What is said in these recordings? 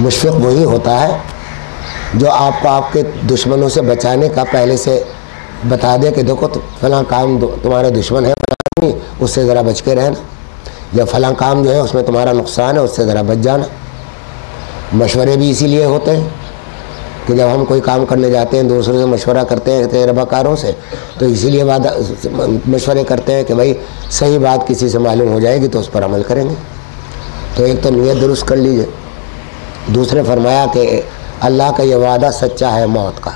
مشفق وہی ہوتا ہے جو آپ کو آپ کے دشمنوں سے بچانے کا پہلے سے بتا دے کہ دیکھو فلاں کام تمہارا دشمن ہے، فلاں نہیں، اس سے ذرا بچ کے رہنا، یا فلاں کام جو ہے اس میں تمہارا نقصان ہے، اس سے ذرا بچ جانا۔ مشورے بھی اسی لیے ہوتے ہیں کہ جب ہم کوئی کام کرنے جاتے ہیں دوسروں سے مشورہ کرتے ہیں تجربہ کاروں سے، تو اسی لیے مشورے کرتے ہیں کہ بھائی صحیح بات کسی سے معلوم ہو جائے گی تو اس پر عمل کریں گے۔ تو ایک تو نیت درست کر لیجئے، دوسرے فرمایا کہ اللہ کا یہ وعدہ سچا ہے موت کا۔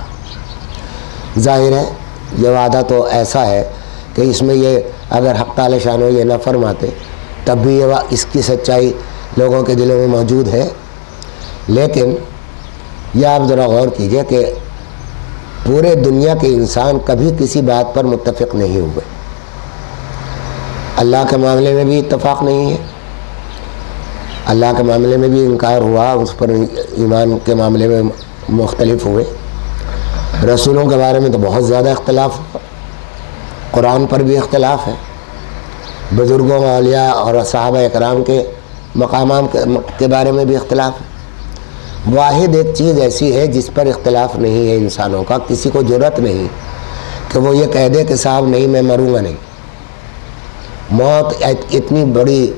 ظاہر ہے یہ وعدہ تو ایسا ہے کہ اس میں یہ اگر حق تعالی شانہ یہ نہ فرماتے تب بھی اس کی سچائی لوگوں کے دلوں میں موجود ہے، لیکن یہ آپ ذرا غور کیجئے کہ پورے دنیا کے انسان کبھی کسی بات پر متفق نہیں ہوئے۔ اللہ کے معاملے میں بھی اتفاق نہیں ہے، اللہ کے معاملے میں بھی انکار ہوا، اس پر ایمان کے معاملے میں مختلف ہوئے، رسولوں کے بارے میں تو بہت زیادہ اختلاف ہوا، قرآن پر بھی اختلاف ہے، بزرگوں اولیاء اور صحابہ اکرام کے مقامات کے بارے میں بھی اختلاف ہے۔ واحد ایک چیز ایسی ہے جس پر اختلاف نہیں ہے انسانوں کا، کسی کو جرأت نہیں کہ وہ یہ کہہ دے کہ صاحب نہیں میں مروں گا نہیں۔ موت اتنی بڑی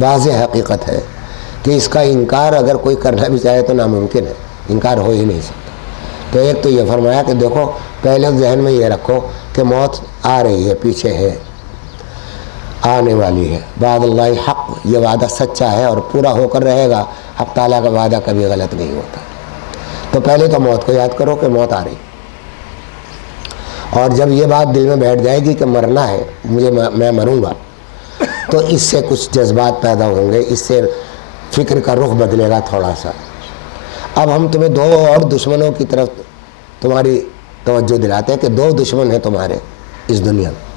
واضح حقیقت ہے کہ اس کا انکار اگر کوئی کرنا بھی چاہے تو ناممکن ہے، انکار ہو ہی نہیں سکتا۔ تو ایک تو یہ فرمایا کہ دیکھو پہلے ذہن میں یہ رکھو کہ موت آ رہی ہے، پیچھے ہے، آنے والی ہے، بعد اللہ حق، یہ وعدہ سچا ہے اور پورا ہو کر رہے گا، حق تعالیٰ کا وعدہ کبھی غلط نہیں ہوتا۔ تو پہلے تو موت کو یاد کرو کہ موت آ رہی، اور جب یہ بات دل میں بیٹھ جائے گی کہ مرنا ہے، میں مروں گا، تو اس سے کچھ جذبات پیدا ہوں گے، اس سے فکر کا رخ بدلے گا تھوڑا سا۔ اب ہم تمہیں دو اور دشمنوں کی طرف تمہاری توجہ دلاتے ہیں کہ دو دشمن ہیں تمہارے اس دنیا میں،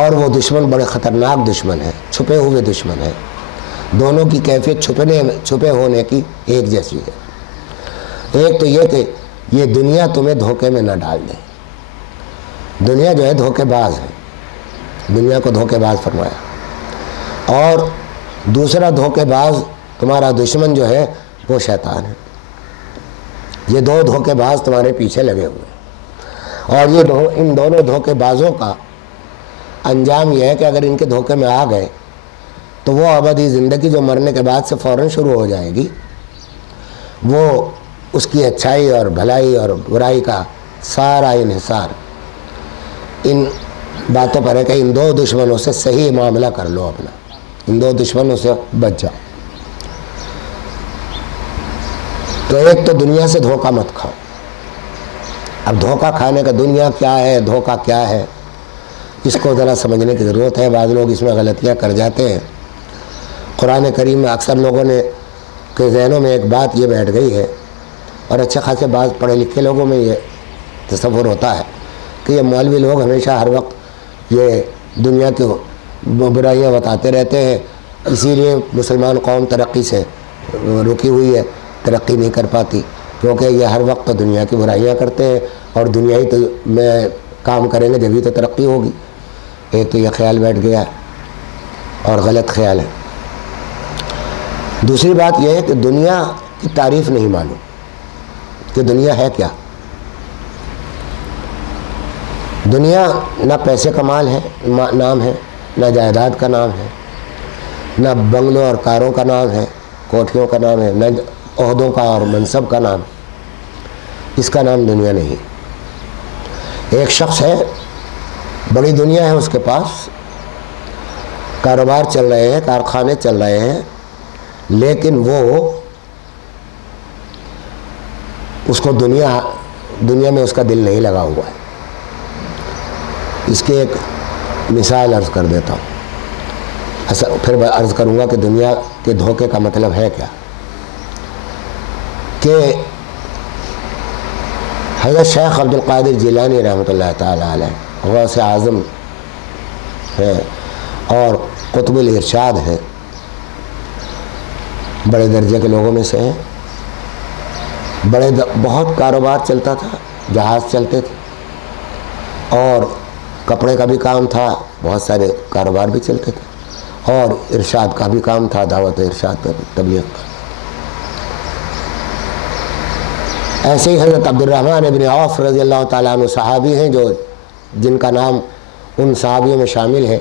اور وہ دشمن بڑے خطرناک دشمن ہیں، چھپے ہوئے دشمن ہیں، دونوں کی کیفیت چھپے ہونے کی ایک جیسی ہے۔ ایک تو یہ کہ یہ دنیا تمہیں دھوکے میں نہ ڈال دے، دنیا جو ہے دھوکے باز ہے، دنیا کو دھوکے باز فرمایا، اور دوسرا دھوکے باز تمہارا دشمن جو ہے وہ شیطان ہے۔ یہ دو دھوکے باز تمہارے پیچھے لگے ہوئے ہیں، اور یہ ان دونوں دھوکے بازوں کا انجام یہ ہے کہ اگر ان کے دھوکے میں آ گئے تو وہ ابدی زندگی جو مرنے کے بعد سے فوراً شروع ہو جائے گی، وہ اس کی اچھائی اور بھلائی اور برائی کا سارا انحصار ان باتوں پر ہے کہ ان دو دشمنوں سے صحیح معاملہ کر لو اپنا، ان دو دشمنوں سے بچ جاؤ۔ تو ایک تو دنیا سے دھوکہ مت کھاؤ۔ اب دھوکہ کھانے کا دنیا کیا ہے، دھوکہ کیا ہے، اس کو ذرا سمجھنے کی ضرورت ہے۔ بعض لوگ اس میں غلطیاں کر جاتے ہیں۔ قرآن کریم میں اکثر لوگوں نے کے ذہنوں میں ایک بات یہ بیٹھ گئی ہے، اور اچھے خاصے بعض پڑھے لکھے لوگوں میں یہ تصور ہوتا ہے کہ یہ مولوی لوگ ہمیشہ ہر وقت یہ دنیا کی برائیاں بتاتے رہتے ہیں، اسی لیے مسلمان قوم ترقی سے رکی ہوئی ہے، ترقی نہیں کر پاتی، کیونکہ یہ ہر وقت دنیا کی برائیاں کرتے ہیں، اور دنیا ہی تو میں کام کریں گے جبھی تو ترقی ہوگی۔ ایک تو یہ خیال بیٹھ گیا ہے اور غلط خیال ہے۔ دوسری بات یہ ہے کہ دنیا کی تعریف نہیں معلوم کہ دنیا ہے کیا۔ دنیا نہ پیسے کا مال ہے نام ہے، نہ جائیداد کا نام ہے، نہ بنگلوں اور کاروں کا نام ہے، کوٹھیوں کا نام ہے، نہ عہدوں کا اور منصب کا نام، اس کا نام دنیا نہیں۔ ایک شخص ہے، بڑی دنیا ہے اس کے پاس، کاروبار چل رہے ہیں، کارخانے چل رہے ہیں، لیکن وہ اس کو دنیا میں اس کا دل نہیں لگا ہوا ہے۔ اس کی ایک مثال عرض کر دیتا ہوں، پھر میں عرض کروں گا کہ دنیا کے دھوکے کا مطلب ہے کیا۔ کہ حضرت شیخ عبد القادر جیلانی رحمۃ اللہ تعالی علیہ غوث اعظم ہے اور قطب الارشاد ہے، بڑے درجے کے لوگوں میں سے ہیں، بہت کاروبار چلتا تھا، جہاز چلتے تھے، اور کپڑے کا بھی کام تھا، بہت سارے کاروبار بھی چلتے تھے، اور ارشاد کا بھی کام تھا، دعوت ارشاد پر تبلیغ کا۔ ایسے ہی حضرت عبدالرحمن ابن عوف رضی اللہ تعالیٰ عنہ صحابی ہیں جو جن کا نام ان صحابیوں میں شامل ہے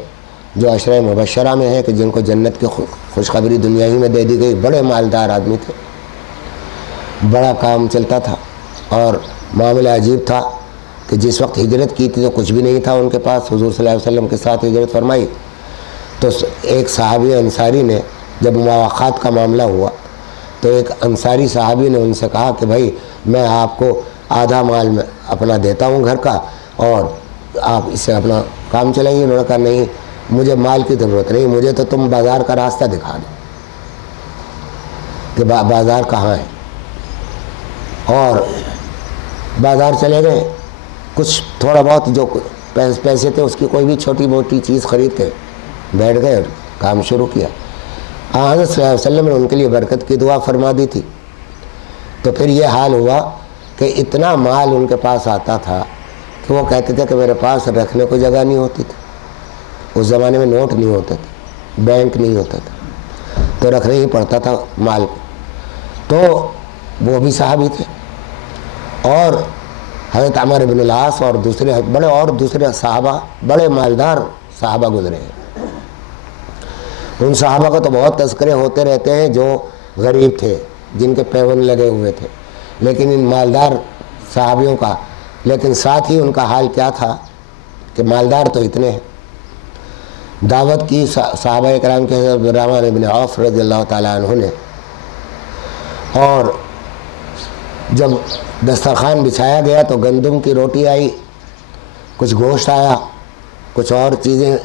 جو عشرہ مبشرہ میں ہے کہ جن کو جنت کی خوشخبری دنیا ہی میں دے دی گئی. بڑے مالدار آدمی تھے, بڑا کام چلتا تھا, اور معاملہ عجیب تھا کہ جس وقت ہجرت کی تھی تو کچھ بھی نہیں تھا ان کے پاس. حضور صلی اللہ علیہ وسلم کے ساتھ ہجرت فرمائی تو ایک صحابی انصاری نے جب مواخات کا معاملہ ہوا تو ایک انصاری صحابی نے ان سے کہا کہ بھائی میں آپ کو آدھا مال میں اپنا دیتا ہوں گھر کا اور آپ اس سے اپنا کام چلائیے. انہوں نے کہا نہیں, مجھے مال کی ضرورت نہیں, مجھے تو تم بازار کا راستہ دکھا دو کہ بازار کہاں ہے. اور بازار چلے گئے, کچھ تھوڑا بہت جو پیسے تھے اس کی کوئی بھی چھوٹی موٹی چیز خرید کے بیٹھ گئے اور کام شروع کیا. حضرت صلی اللہ علیہ وسلم نے ان کے لیے برکت کی دعا فرما دی تھی. تو پھر یہ حال ہوا کہ اتنا مال ان کے پاس آتا تھا کہ وہ کہتے تھے کہ میرے پاس رکھنے کو جگہ نہیں ہوتی تھی. اس زمانے میں نوٹ نہیں ہوتے تھے, بینک نہیں ہوتا تھا, تو رکھنا ہی پڑتا تھا مال کو. تو وہ بھی صحابی تھے, اور حضرت عمر بن العاص اور دوسرے صحابہ, بڑے مالدار صحابہ گزرے ہیں. ان صحابہ کا تو بہت تذکرے ہوتے رہتے ہیں جو غریب تھے, جن کے پیون لگے ہوئے تھے, لیکن ان مالدار صحابیوں کا, لیکن ساتھ ہی ان کا حال کیا تھا کہ مالدار تو اتنے ہیں. دعوت کی صحابہ کرام کے حضرت عبدالرحمن ابن عوف رضی اللہ تعالیٰ عنہ نے, اور جب دسترخوان بچھایا گیا تو گندم کی روٹی آئی, کچھ گوشت آیا, کچھ اور چیزیں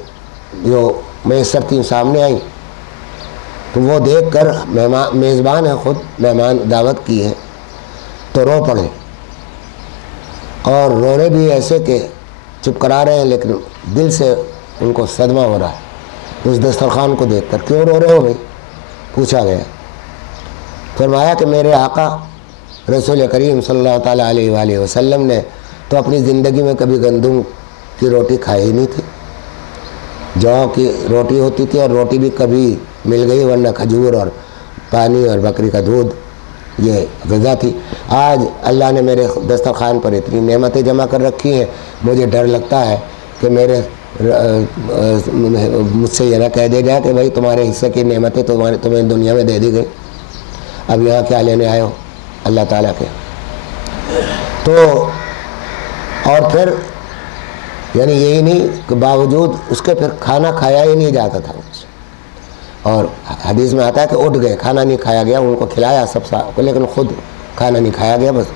جو میسر تھیں سامنے آئیں. تو وہ دیکھ کر میزبان ہے, خود مہمان دعوت کی ہے, تو رو پڑے, اور رونے بھی ایسے کہ چپ کرا رہے ہیں لیکن دل سے ان کو صدمہ ہو رہا ہے اس دسترخوان کو دیکھ کر. کیوں رو رہے ہو بھائی؟ پوچھا گیا. فرمایا کہ میرے آقا رسول کریم صلی اللہ تعالیٰ علیہ وآلہ وسلم نے تو اپنی زندگی میں کبھی گندم کی روٹی کھائی ہی نہیں تھی. جو کی روٹی ہوتی تھی, اور روٹی بھی کبھی مل گئی, ورنہ کھجور اور پانی اور بکری کا دودھ یہ غذا تھی. آج اللہ نے میرے دسترخوان پر اتنی نعمتیں جمع کر رکھی ہیں, مجھے ڈر لگتا ہے کہ مجھ سے یہ نہ کہہ دیا جائے کہ بھائی تمہارے حصے کی نعمتیں تمہیں دنیا میں دے دی گئی, اب یہاں کیا لینے آئے ہو اللہ تعالیٰ کے. تو اور پھر یعنی یہی نہیں کہ باوجود اس کے پھر کھانا کھایا ہی نہیں جاتا تھا. اور حدیث میں آتا ہے کہ اٹھ گئے, کھانا نہیں کھایا گیا, ان کو کھلایا سب کو, لیکن خود کھانا نہیں کھایا گیا, بس